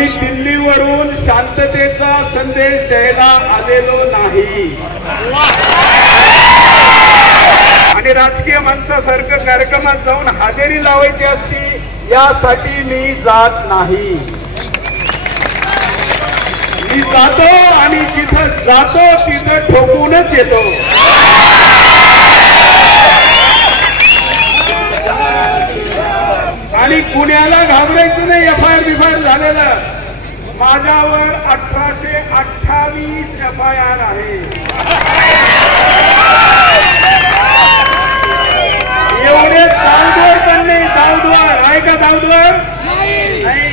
आम्ही दिल्लीवरून शांततेचा संदेश द्यायला आलेलो नाही आणि राजकीय माणसासारखं कार्यक्रमात जाऊन हजेरी लावायची असती यासाठी मी जात नाही। मी जातो आणि जिथं जातो तिथं ठोकूनच येतो। आणि पुण्याला घाबरायचं नाही। FIR झालेलं माझ्यावर 1828 FIR आहे। एवढे दाऊदवर पण नाही। दाऊदवर आहे का? दाऊदवर नाही।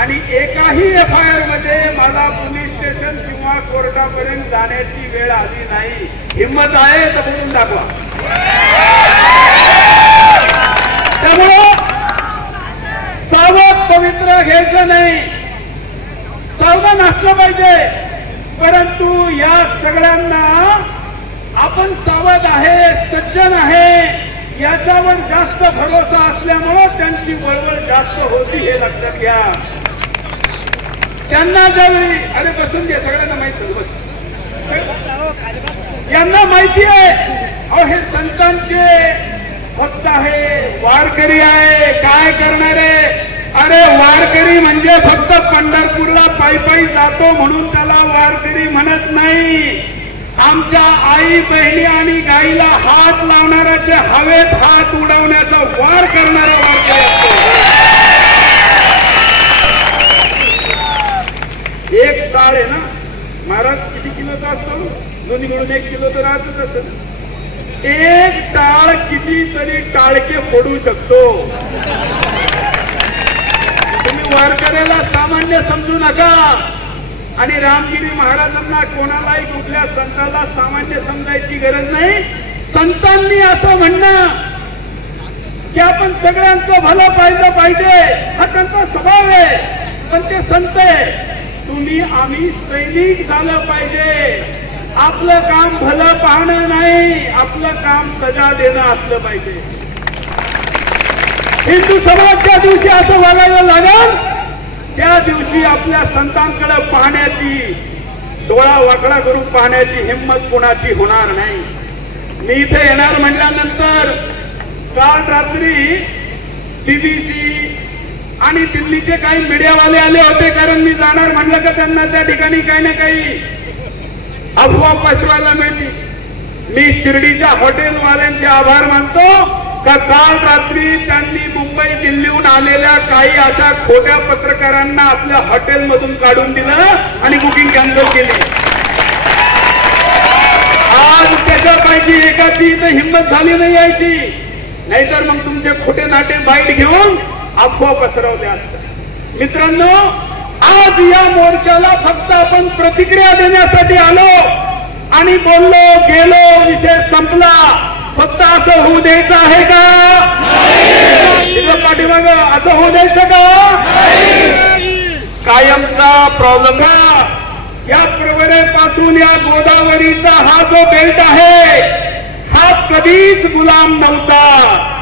आणि एकाही FIR मध्ये मला पोलीस स्टेशन किंवा कोर्टापर्यंत जाण्याची वेळ आली नाही। हिम्मत आहे तर बोलून दाखवा। त्यामुळे सावध पवित्र घ्यायचं नाही, सावधान असलं पाहिजे। परंतु या सगळ्यांना आपण सावध आहे, सज्जन आहे याच्यावर जास्त भरोसा असल्यामुळे त्यांची वळवळ जास्त होती हे लक्षात घ्या। त्यांना ज्यावेळी अरे बसून घे, सगळ्यांना माहिती यांना माहिती आहे अहो हे संतांचे भक्त आहे, वारकरी आहे, काय करणार आहे? अरे वारकरी म्हणजे फक्त पंढरपूरला पायी पायी जातो म्हणून त्याला वारकरी म्हणत नाही। आमच्या आई बहिणी आणि गाईला हात लावणाऱ्याचे हवेत हात उडवण्याचा वार करणारा वारकरी असतो। एक टाळ आहे ना महाराज, किती किलोचा असतो? दोन्ही मिळून 1 किलो तर राहतच असत। एक टाळ कितीतरी टाळके फोडू शकतो। तुम्ही वारकऱ्याला सामान्य समजू नका आणि रामगिरी महाराजांना कोणालाही कुठल्या संताला सामान्य समजायची गरज नाही। संतांनी असं म्हणणं की आपण सगळ्यांचं भलं पाहिजे हा त्यांचा स्वभाव आहे, पण ते संत आहे। तुम्ही आम्ही सैनिक झालं पाहिजे। आपलं काम भलं पाहणं नाही, आपलं काम सजा देणं असलं पाहिजे। हिंदू समाज ज्या दिवशी असं वागायला लागेल त्या दिवशी आपल्या संतांकडे पाहण्याची, डोळा वाकडा करून पाहण्याची हिंमत कोणाची होणार नाही। मी इथे येणार म्हटल्यानंतर काल रात्री BBC आणि दिल्लीचे काही मीडियावाले आले होते, कारण मी जाणार म्हटलं का त्यांना त्या ठिकाणी काही ना काही अफवा पसरवायला मिळते। मी शिर्डीच्या हॉटेलवाल्यांचे आभार मानतो का काल रात्री त्यांनी मुंबई दिल्लीहून आलेल्या काही अशा खोट्या पत्रकारांना आपल्या हॉटेलमधून काढून दिलं आणि बुकिंग कॅन्सल केली। आज त्याच्यापैकी एकाची इथं हिंमत झाली नाही यायची, नाहीतर मग तुमचे खोटे नाटे बाईट घेऊन अफवा पसरवल्या असतात। मित्रांनो, आज या मोर्चाला फक्त आपण प्रतिक्रिया देण्यासाठी आलो आणि बोललो गेलो, विषय संपला। फक्त असं होऊ द्यायचं आहे का? पाठीमाग असं होऊ द्यायचं का? कायमचा प्रॉब्लेम का या प्रवरेपासून या गोदावरीचा हा जो बेल्ट आहे हा कधीच गुलाम नव्हता।